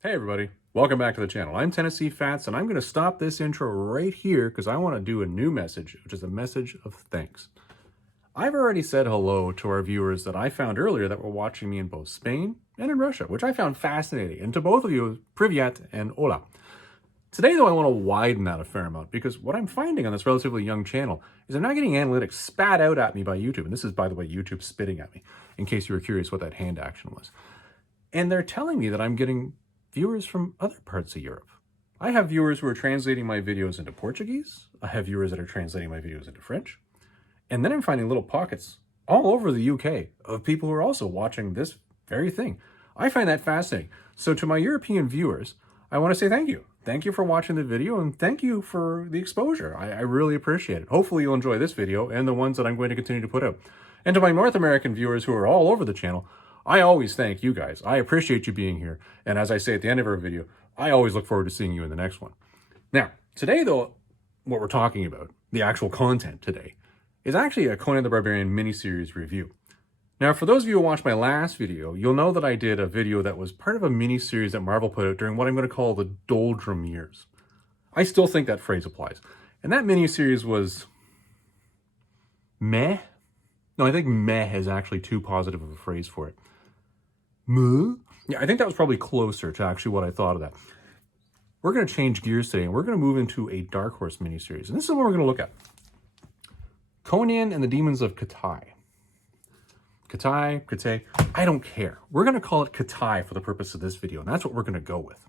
Hey everybody, welcome back to the channel. I'm Tennessee Fats and I'm going to stop this intro right here because I want to do a new message, which is a message of thanks. I've already said hello to our viewers that I found earlier that were watching me in both Spain and in Russia, which I found fascinating. And to both of you, privyat and hola. Today though, I want to widen that a fair amount because what I'm finding on this relatively young channel is I'm not getting analytics spat out at me by YouTube. And this is, by the way, YouTube spitting at me, in case you were curious what that hand action was. And they're telling me that I'm getting viewers from other parts of Europe. I have viewers who are translating my videos into Portuguese. I have viewers that are translating my videos into French. And then I'm finding little pockets all over the UK of people who are also watching this very thing. I find that fascinating. So to my European viewers, I want to say thank you. Thank you for watching the video and thank you for the exposure. I really appreciate it. Hopefully you'll enjoy this video and the ones that I'm going to continue to put out. And to my North American viewers who are all over the channel, I always thank you guys. I appreciate you being here. And as I say at the end of our video, I always look forward to seeing you in the next one. Now, today though, what we're talking about, the actual content today, is actually a Conan the Barbarian miniseries review. Now, for those of you who watched my last video, you'll know that I did a video that was part of a miniseries that Marvel put out during what I'm going to call the doldrum years. I still think that phrase applies. And that miniseries was meh. No, I think meh is actually too positive of a phrase for it. Meh? Yeah, I think that was probably closer to actually what I thought of that. We're going to change gears today, and we're going to move into a Dark Horse miniseries. And this is what we're going to look at. Conan and the Demons of Khitai. Khitai, I don't care. We're going to call it Khitai for the purpose of this video, and that's what we're going to go with.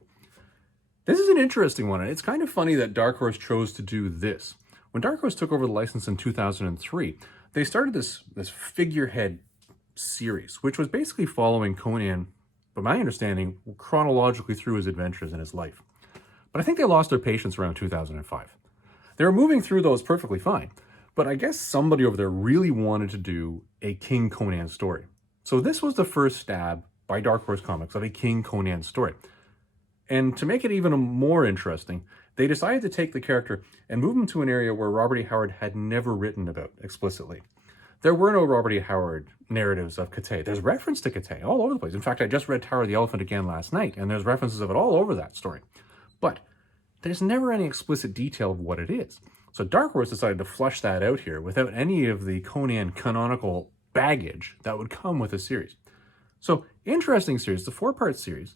This is an interesting one, and it's kind of funny that Dark Horse chose to do this. When Dark Horse took over the license in 2003, they started this figurehead series, which was basically following Conan, by my understanding, chronologically through his adventures in his life. But I think they lost their patience around 2005. They were moving through those perfectly fine, but I guess somebody over there really wanted to do a King Conan story. So this was the first stab by Dark Horse Comics of a King Conan story. And to make it even more interesting, they decided to take the character and move him to an area where Robert E. Howard had never written about explicitly. There were no Robert E. Howard narratives of Khitai. There's reference to Khitai all over the place. In fact, I just read Tower of the Elephant again last night, and there's references of it all over that story. But there's never any explicit detail of what it is. So Dark Horse decided to flush that out here without any of the Conan canonical baggage that would come with a series. So, interesting series, the 4-part series.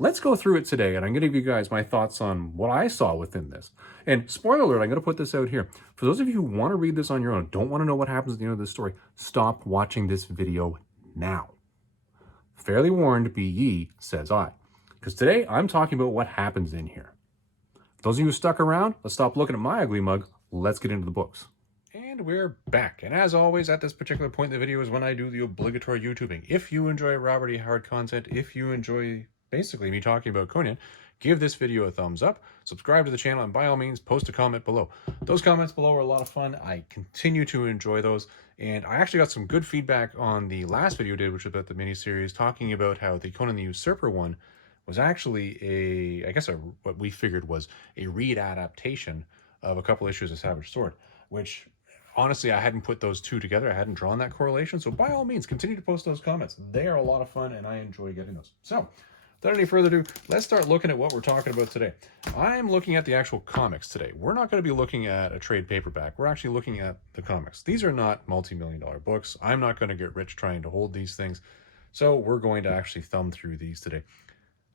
Let's go through it today, and I'm going to give you guys my thoughts on what I saw within this. And spoiler alert, I'm going to put this out here. For those of you who want to read this on your own, don't want to know what happens at the end of this story, stop watching this video now. Fairly warned be ye, says I. Because today, I'm talking about what happens in here. For those of you who stuck around, let's stop looking at my ugly mug. Let's get into the books. And we're back. And as always, at this particular point in the video is when I do the obligatory YouTubing. If you enjoy Robert E. Howard content, if you enjoy basically me talking about Conan, give this video a thumbs up, subscribe to the channel, and by all means, post a comment below. Those comments below are a lot of fun. I continue to enjoy those. And I actually got some good feedback on the last video I did, which was about the miniseries, talking about how the Conan the Usurper one was actually what we figured was a read adaptation of a couple issues of Savage Sword, which honestly, I hadn't put those two together. I hadn't drawn that correlation. So by all means, continue to post those comments. They are a lot of fun and I enjoy getting those. So without any further ado, let's start looking at what we're talking about today. I'm looking at the actual comics today. We're not going to be looking at a trade paperback. We're actually looking at the comics. These are not multi-million-dollar books. I'm not going to get rich trying to hold these things. So we're going to actually thumb through these today.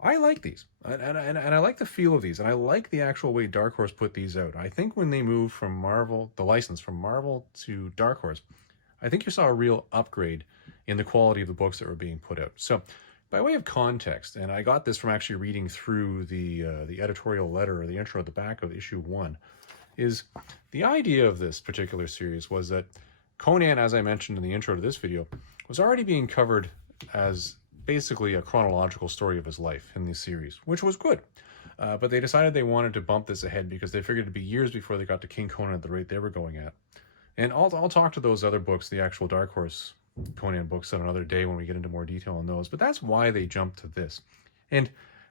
I like these, and I like the feel of these, and I like the actual way Dark Horse put these out. I think when they moved from Marvel, the license from Marvel to Dark Horse, I think you saw a real upgrade in the quality of the books that were being put out. So by way of context, and I got this from actually reading through the editorial letter or the intro at the back of issue 1, is the idea of this particular series was that Conan, as I mentioned in the intro to this video, was already being covered as basically a chronological story of his life in the series, which was good. But they decided they wanted to bump this ahead because they figured it'd be years before they got to King Conan at the rate they were going at. And I'll talk to those other books, the actual Dark Horse Conan books, on another day when we get into more detail on those. But that's why they jumped to this. And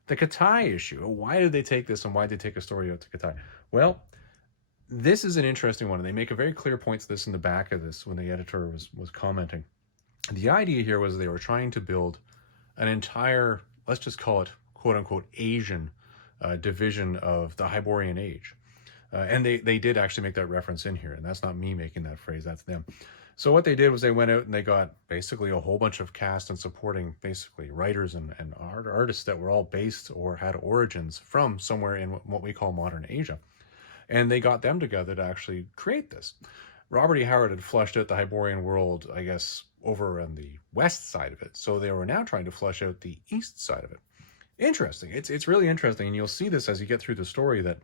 the Khitai issue, why did they take this and why did they take a story out to Khitai? Well, this is an interesting one. And they make a very clear point to this in the back of this when the editor was commenting. The idea here was they were trying to build an entire, let's just call it quote-unquote Asian division of the Hyborian Age. And they did actually make that reference in here, and that's not me making that phrase, that's them. So what they did was they went out and they got basically a whole bunch of cast and supporting basically writers and artists that were all based or had origins from somewhere in what we call modern Asia. And they got them together to actually create this. Robert E. Howard had flushed out the Hyborian world, I guess, over on the west side of it. So they were now trying to flush out the east side of it. Interesting. It's really interesting. And you'll see this as you get through the story that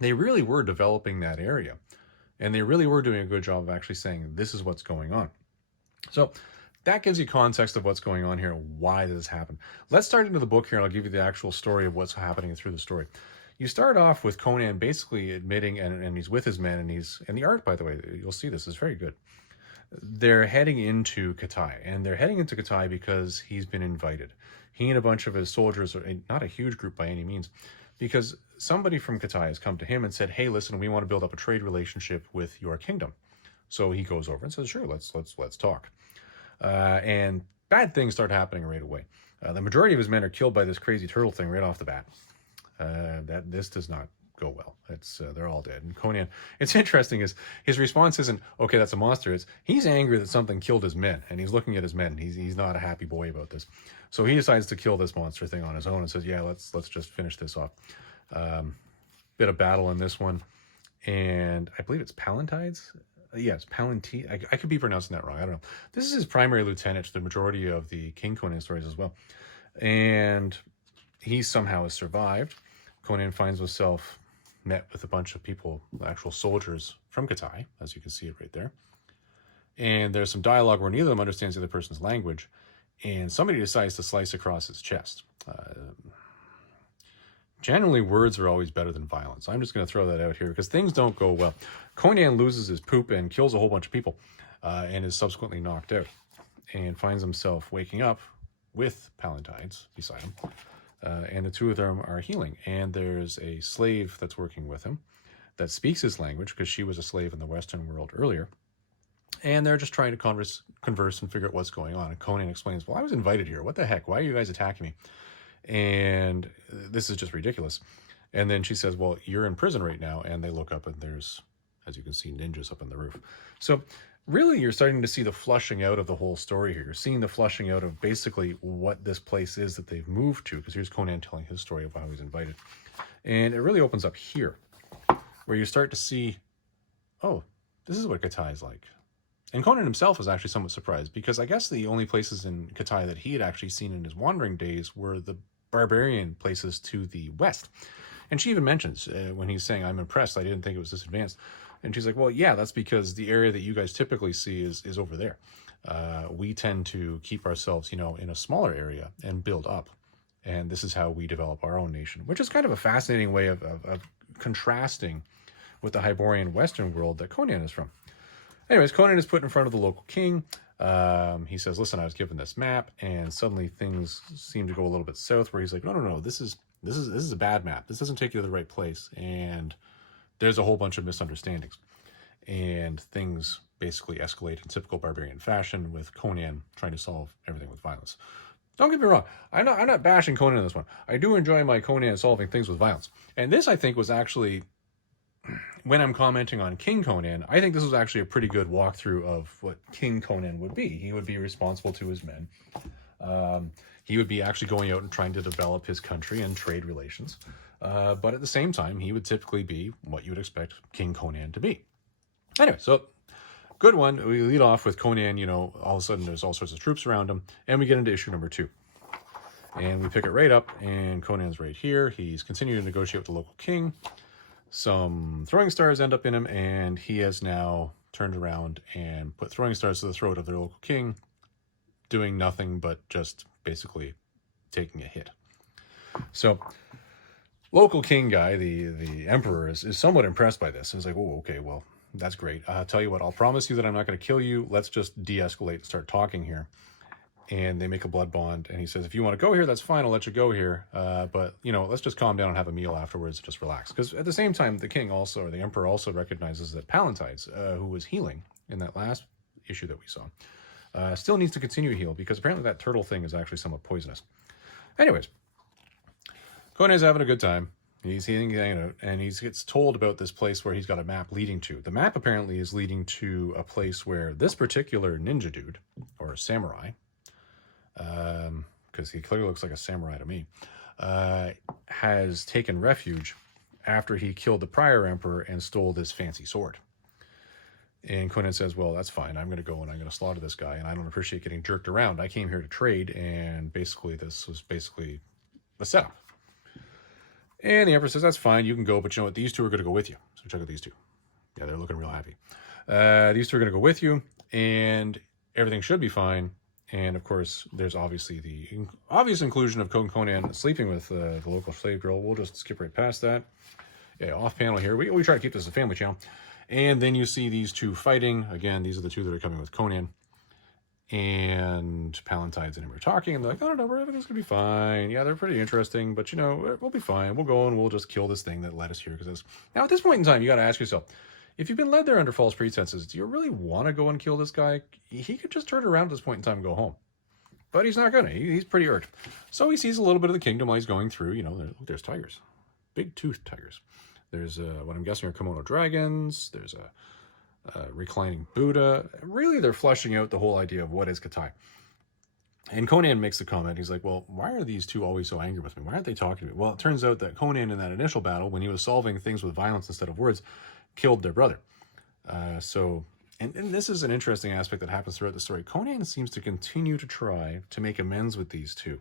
they really were developing that area. And they really were doing a good job of actually saying, this is what's going on. So that gives you context of what's going on here, why this happened. Let's start into the book here, and I'll give you the actual story of what's happening through the story. You start off with Conan basically admitting, and he's with his men, and the art, by the way, you'll see this is very good. They're heading into Khitai, and they're heading into Khitai because he's been invited. He and a bunch of his soldiers, are not a huge group by any means, because somebody from Khitai has come to him and said, hey, listen, we want to build up a trade relationship with your kingdom. So he goes over and says, sure, let's talk. And bad things start happening right away. The majority of his men are killed by this crazy turtle thing right off the bat. This does not go well. They're all dead. And Conan, it's interesting, is his response isn't, okay, that's a monster. He's angry that something killed his men, and he's looking at his men. He's not a happy boy about this. So he decides to kill this monster thing on his own and says, yeah, let's just finish this off. Bit of battle in this one. And I believe it's Pallantides. Yes, Palantine. I could be pronouncing that wrong. I don't know. This is his primary lieutenant to the majority of the King Conan stories as well. And he somehow has survived. Conan finds himself met with a bunch of people, actual soldiers from Khitai, as you can see it right there. And there's some dialogue where neither of them understands the other person's language. And somebody decides to slice across his chest. Generally, words are always better than violence. I'm just going to throw that out here because things don't go well. Conan loses his poop and kills a whole bunch of people and is subsequently knocked out and finds himself waking up with Pallantides beside him. And the two of them are healing. And there's a slave that's working with him that speaks his language because she was a slave in the Western world earlier. And they're just trying to converse and figure out what's going on. And Conan explains, well, I was invited here. What the heck? Why are you guys attacking me? And this is just ridiculous. And then she says, well, you're in prison right now. And they look up and there's, as you can see, ninjas up on the roof. So really, you're starting to see the flushing out of the whole story here. You're seeing the flushing out of basically what this place is that they've moved to, because here's Conan telling his story of how he's invited. And it really opens up here, where you start to see, oh, this is what Khitai is like. And Conan himself was actually somewhat surprised, because I guess the only places in Khitai that he had actually seen in his wandering days were the barbarian places to the west. And she even mentions, when he's saying, I'm impressed, I didn't think it was this advanced. And she's like, well, yeah, that's because the area that you guys typically see is over there. We tend to keep ourselves, in a smaller area and build up. And this is how we develop our own nation, which is kind of a fascinating way of contrasting with the Hyborian Western world that Conan is from. Anyways, Conan is put in front of the local king. He says, listen, I was given this map, and suddenly things seem to go a little bit south, where he's like, no, this is a bad map. This doesn't take you to the right place. And there's a whole bunch of misunderstandings. And things basically escalate in typical barbarian fashion, with Conan trying to solve everything with violence. Don't get me wrong. I'm not bashing Conan in this one. I do enjoy my Conan solving things with violence. And this, I think, was actually, when I'm commenting on King Conan, I think this was actually a pretty good walkthrough of what King Conan would be. He would be responsible to his men. He would be actually going out and trying to develop his country and trade relations. But at the same time, he would typically be what you would expect King Conan to be. Anyway, so good one. We lead off with Conan, all of a sudden there's all sorts of troops around him, and we get into issue number 2. And we pick it right up, and Conan's right here. He's continuing to negotiate with the local king. Some throwing stars end up in him, and he has now turned around and put throwing stars to the throat of their local king, doing nothing but just basically taking a hit. So local king guy, the emperor, is somewhat impressed by this. And he's like, oh, okay, well, that's great. I'll tell you what, I'll promise you that I'm not going to kill you. Let's just de-escalate and start talking here. And they make a blood bond. And he says, if you want to go here, that's fine. I'll let you go here. But, let's just calm down and have a meal afterwards. Just relax. Because at the same time, the king also, or the emperor also recognizes that Pallantides, who was healing in that last issue that we saw, still needs to continue to heal, because apparently that turtle thing is actually somewhat poisonous. Anyways, Conan's having a good time. He's hanging out, and he gets told about this place where he's got a map leading to. The map apparently is leading to a place where this particular ninja dude, or samurai, because he clearly looks like a samurai to me, has taken refuge after he killed the prior emperor and stole this fancy sword. And Conan says, well, that's fine. I'm going to go and I'm going to slaughter this guy, and I don't appreciate getting jerked around. I came here to trade, and basically this was basically the setup. And the emperor says, that's fine, you can go, but you know what? These two are going to go with you. So check out these two. Yeah, they're looking real happy. These two are going to go with you, and everything should be fine. And, of course, there's obviously the obvious inclusion of King Conan sleeping with the local slave girl. We'll just skip right past that. Yeah, off panel here. We try to keep this a family channel. And then you see these two fighting. Again, these are the two that are coming with Conan. And Pallantides and him are talking, and they're like, oh, no, everything's going to be fine. Yeah, they're pretty interesting, but, you know, we'll be fine. We'll go and we'll just kill this thing that led us here. Because now, at this point in time, you got to ask yourself, if you've been led there under false pretenses, do you really want to go and kill this guy? He could just turn around at this point in time and go home. But he's not going to. He's pretty irked. So he sees a little bit of the kingdom while he's going through. You know, there's tigers. Big-toothed tigers. There's what I'm guessing are Komodo dragons. There's a reclining Buddha. Really, they're fleshing out the whole idea of what is Khitai. And Conan makes the comment. He's like, well, why are these two always so angry with me? Why aren't they talking to me? Well, it turns out that Conan, in that initial battle, when he was solving things with violence instead of words, killed their brother. And this is an interesting aspect that happens throughout the story. Conan seems to continue to try to make amends with these two.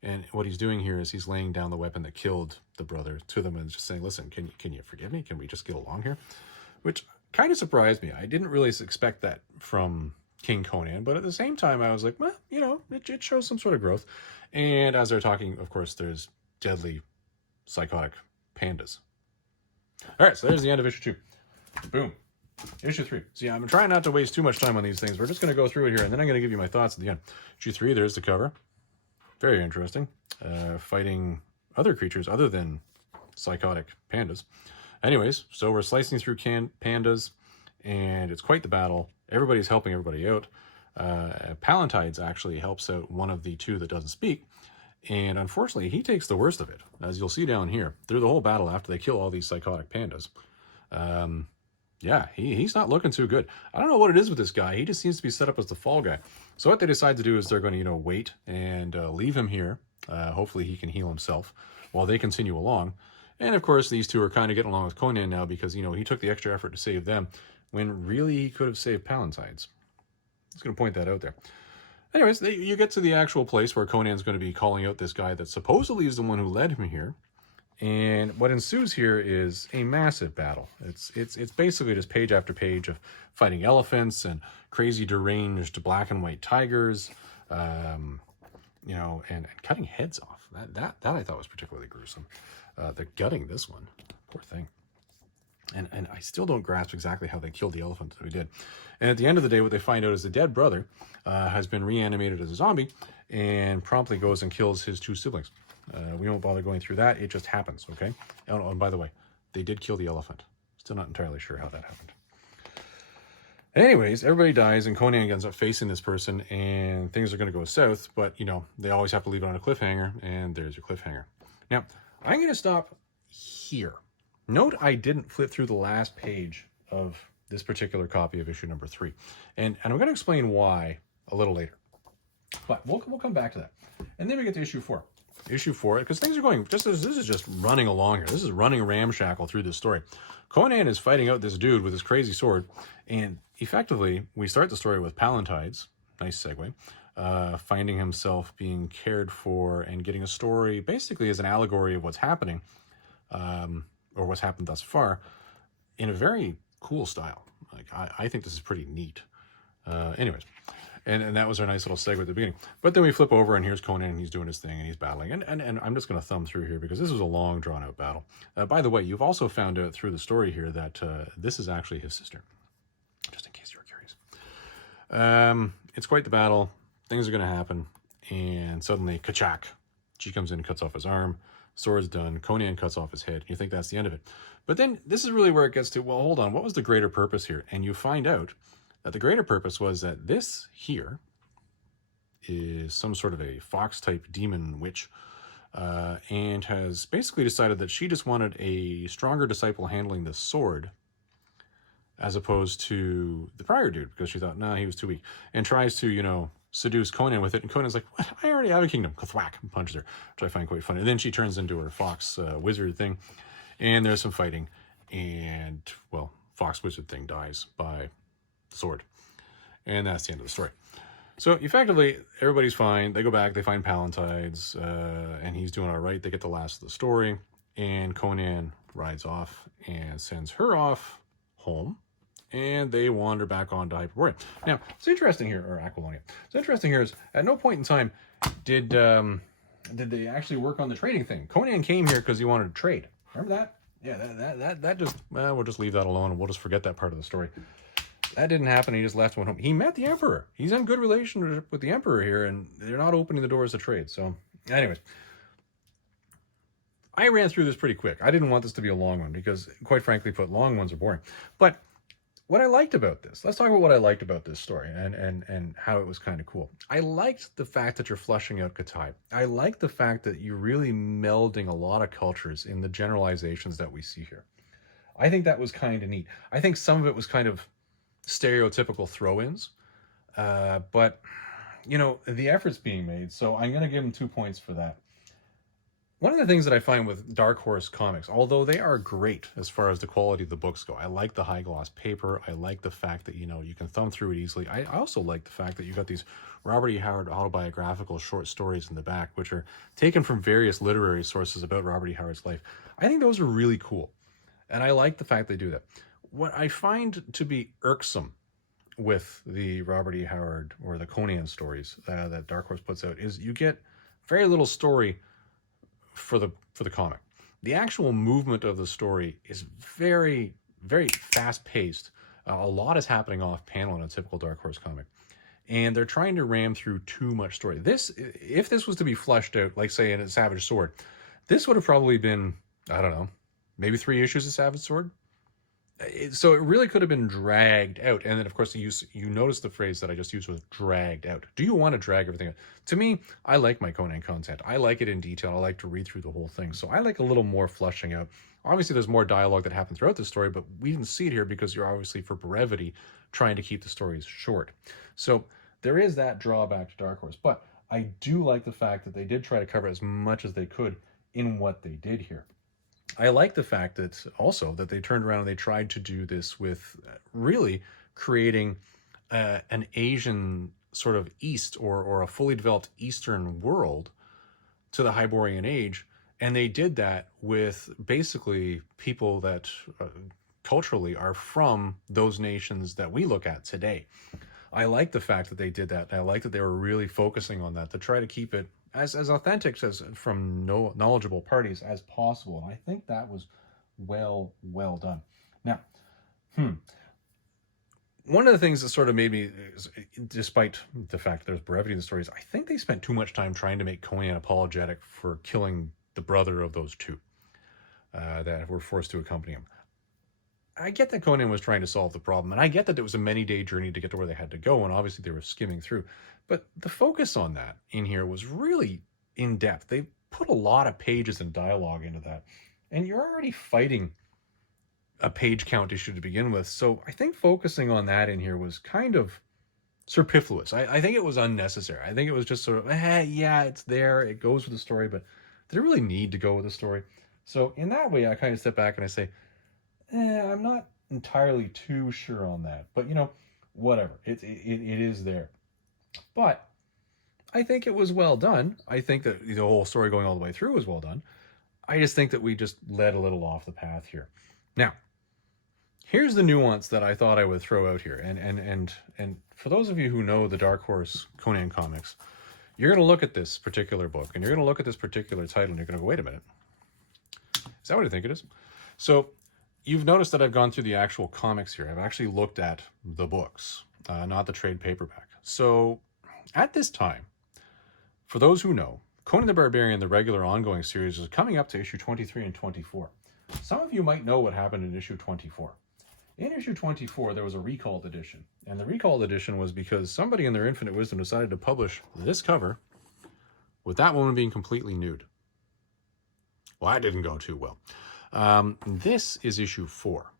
And what he's doing here is he's laying down the weapon that killed the brother to them and just saying, listen, can you forgive me? Can we just get along here? Which kind of surprised me. I didn't really expect that from King Conan, but at the same time, I was like, well, you know, it shows some sort of growth. And as they're talking, of course, there's deadly psychotic pandas. All right, so there's the end of issue 2. Boom. Issue 3. So yeah, I'm trying not to waste too much time on these things. We're just going to go through it here, and then I'm going to give you my thoughts at the end. Issue 3, there's the cover. Very interesting. Fighting other creatures other than psychotic pandas. Anyways, so we're slicing through pandas, and it's quite the battle. Everybody's helping everybody out. Pallantides actually helps out one of the two that doesn't speak, and unfortunately, he takes the worst of it, as you'll see down here. Through the whole battle, after they kill all these psychotic pandas, yeah, he's not looking too good. I don't know what it is with this guy. He just seems to be set up as the fall guy. So what they decide to do is they're going to, you know, wait and leave him here. Hopefully he can heal himself while they continue along. And, of course, these two are kind of getting along with Conan now because, you know, he took the extra effort to save them when really he could have saved Pallantides. I'm just going to point that out there. Anyways, you get to the actual place where Conan's going to be calling out this guy that supposedly is the one who led him here. And what ensues here is a massive battle. It's basically just page after page of fighting elephants and crazy deranged black and white tigers, you know, and cutting heads off. That I thought was particularly gruesome. The gutting this one, poor thing. And I still don't grasp exactly how they killed the elephant that we did. And at the end of the day, what they find out is the dead brother has been reanimated as a zombie and promptly goes and kills his two siblings. We won't bother going through that. It just happens, okay? Oh, and by the way, they did kill the elephant. Still not entirely sure how that happened. Anyways, everybody dies, and Conan ends up facing this person, and things are going to go south, but, you know, they always have to leave it on a cliffhanger, and there's your cliffhanger. Now, I'm going to stop here. Note I didn't flip through the last page of this particular copy of issue number 3, and I'm going to explain why a little later. But we'll come back to that. And then we get to issue 4. Issue 4, because things are going, this is just running along here. This is running ramshackle through this story. Conan is fighting out this dude with his crazy sword, and effectively, we start the story with Pallantides, nice segue, finding himself being cared for and getting a story basically as an allegory of what's happening, or what's happened thus far, in a very cool style. Like, I think this is pretty neat. Anyways. And that was our nice little segue at the beginning. But then we flip over, and here's Conan, and he's doing his thing, and he's battling. And I'm just going to thumb through here because this was a long, drawn-out battle. By the way, you've also found out through the story here that this is actually his sister, just in case you were curious. It's quite the battle. Things are going to happen. And suddenly, kachak, she comes in and cuts off his arm. Sword's done. Conan cuts off his head. You think that's the end of it. But then this is really where it gets to, well, hold on, what was the greater purpose here? And you find out that the greater purpose was that this here is some sort of a fox-type demon witch and has basically decided that she just wanted a stronger disciple handling the sword as opposed to the prior dude, because she thought, nah, he was too weak, and tries to, you know, seduce Conan with it. And Conan's like, what? I already have a kingdom. Thwack, and punches her, which I find quite funny. And then she turns into her fox wizard thing, and there's some fighting, and, well, fox wizard thing dies by the sword. And that's the end of the story. So effectively, everybody's fine. They go back, they find Pallantides, and he's doing all right. They get the last of the story, and Conan rides off and sends her off home, and they wander back on to Hyperborea. Now, it's interesting here, or Aquilonia. It's interesting here is, at no point in time did they actually work on the trading thing. Conan came here because he wanted to trade. Remember that? Yeah, that just, we'll just leave that alone, and we'll just forget that part of the story. That didn't happen. He just left and went home. He met the Emperor. He's in good relationship with the Emperor here, and they're not opening the doors to trade. So, anyways, I ran through this pretty quick. I didn't want this to be a long one because, quite frankly, long ones are boring. But what I liked about this, let's talk about what I liked about this story and how it was kind of cool. I liked the fact that you're fleshing out Khitai. I liked the fact that you're really melding a lot of cultures in the generalizations that we see here. I think that was kind of neat. I think some of it was kind of stereotypical throw-ins, but you know, the effort's being made, so I'm going to give them 2 points for that. One of the things that I find with Dark Horse comics, although they are great as far as the quality of the books go, I like the high gloss paper. I like the fact that, you know, you can thumb through it easily. I also like the fact that you got these Robert E. Howard autobiographical short stories in the back, which are taken from various literary sources about Robert E. Howard's life. I think those are really cool, and I like the fact they do that. What I find to be irksome with the Robert E. Howard or the Conan stories that Dark Horse puts out is you get very little story for the comic. The actual movement of the story is very, very fast-paced. A lot is happening off-panel in a typical Dark Horse comic, and they're trying to ram through too much story. If this was to be fleshed out, like say in a Savage Sword, this would have probably been, I don't know, maybe 3 issues of Savage Sword. So it really could have been dragged out. And then, of course, you notice the phrase that I just used was dragged out. Do you want to drag everything out? To me, I like my Conan content. I like it in detail. I like to read through the whole thing. So I like a little more fleshing out. Obviously, there's more dialogue that happened throughout the story, but we didn't see it here because you're obviously, for brevity, trying to keep the stories short. So there is that drawback to Dark Horse. But I do like the fact that they did try to cover as much as they could in what they did here. I like the fact that also that they turned around and they tried to do this with really creating an Asian sort of East or a fully developed Eastern world to the Hyborian Age. And they did that with basically people that culturally are from those nations that we look at today. I like the fact that they did that. And I like that they were really focusing on that to try to keep it as authentic as from knowledgeable parties as possible. And I think that was well done. Now, one of the things that sort of made me, despite the fact that there's brevity in the stories, I think they spent too much time trying to make Conan apologetic for killing the brother of those two that were forced to accompany him. I get that Conan was trying to solve the problem, and I get that it was a many-day journey to get to where they had to go, and obviously they were skimming through. But the focus on that in here was really in-depth. They put a lot of pages and dialogue into that, and you're already fighting a page count issue to begin with. So I think focusing on that in here was kind of superfluous. I think it was unnecessary. I think it was just sort of, yeah, it's there, it goes with the story, but did it really need to go with the story? So in that way, I kind of step back and I say, I'm not entirely too sure on that, but you know, whatever. It is there. But I think it was well done. I think that the whole story going all the way through was well done. I just think that we just led a little off the path here. Now, here's the nuance that I thought I would throw out here. And for those of you who know the Dark Horse Conan comics, you're going to look at this particular book and you're going to look at this particular title and you're going to go, wait a minute. Is that what I think it is? So you've noticed that I've gone through the actual comics here. I've actually looked at the books, not the trade paperback. So at this time, for those who know, Conan the Barbarian, the regular ongoing series, is coming up to issue 23 and 24. Some of you might know what happened in issue 24. In issue 24, there was a recalled edition. And the recalled edition was because somebody in their infinite wisdom decided to publish this cover with that woman being completely nude. Well, that didn't go too well. This is issue 4.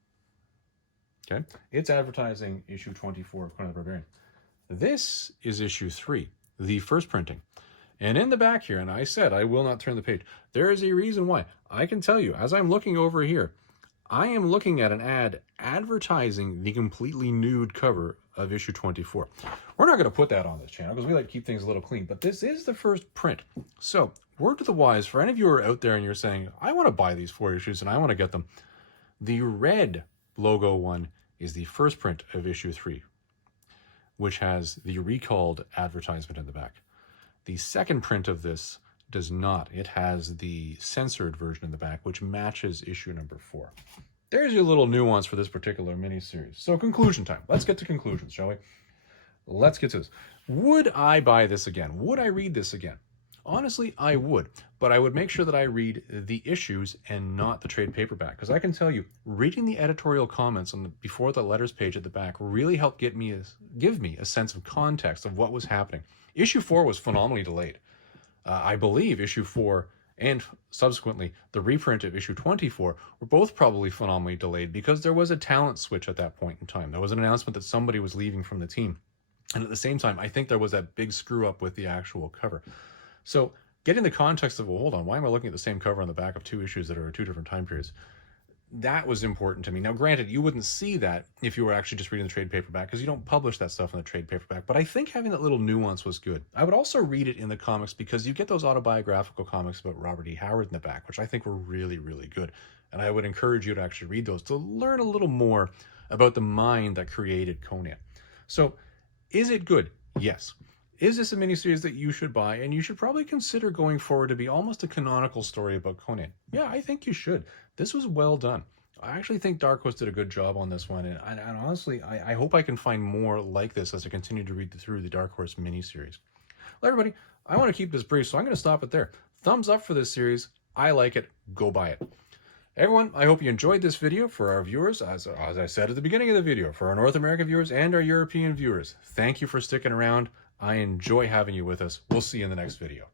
Okay, it's advertising issue 24 of Conan the Barbarian. This is issue 3, the first printing. And in the back here, and I said I will not turn the page, there is a reason why. I can tell you, as I'm looking over here, I am looking at an ad advertising the completely nude cover of issue 24. We're not going to put that on this channel because we like to keep things a little clean, but this is the first print. So, word to the wise, for any of you who are out there and you're saying, I want to buy these 4 issues and I want to get them, the red logo one is the first print of issue 3, which has the recalled advertisement in the back. The second print of this does not. It has the censored version in the back, which matches issue number 4. There's your little nuance for this particular mini-series. So conclusion time. Let's get to conclusions, shall we? Let's get to this. Would I buy this again? Would I read this again? Honestly, I would, but I would make sure that I read the issues and not the trade paperback, because I can tell you, reading the editorial comments on the before the letters page at the back really helped give me a sense of context of what was happening. Issue 4 was phenomenally delayed. I believe issue 4 and subsequently the reprint of issue 24 were both probably phenomenally delayed because there was a talent switch at that point in time. There was an announcement that somebody was leaving from the team. And at the same time, I think there was that big screw up with the actual cover. So getting the context of, well, hold on, why am I looking at the same cover on the back of 2 issues that are 2 different time periods? That was important to me. Now, granted, you wouldn't see that if you were actually just reading the trade paperback because you don't publish that stuff in the trade paperback. But I think having that little nuance was good. I would also read it in the comics because you get those autobiographical comics about Robert E. Howard in the back, which I think were really, really good. And I would encourage you to actually read those to learn a little more about the mind that created Conan. So, is it good? Yes. Is this a miniseries that you should buy and you should probably consider going forward to be almost a canonical story about Conan? Yeah, I think you should. This was well done. I actually think Dark Horse did a good job on this one, and honestly, I hope I can find more like this as I continue to read through the Dark Horse miniseries. Well, everybody, I want to keep this brief, so I'm going to stop it there. Thumbs up for this series. I like it. Go buy it. Everyone, I hope you enjoyed this video. For our viewers, as I said at the beginning of the video, for our North American viewers and our European viewers, thank you for sticking around. I enjoy having you with us. We'll see you in the next video.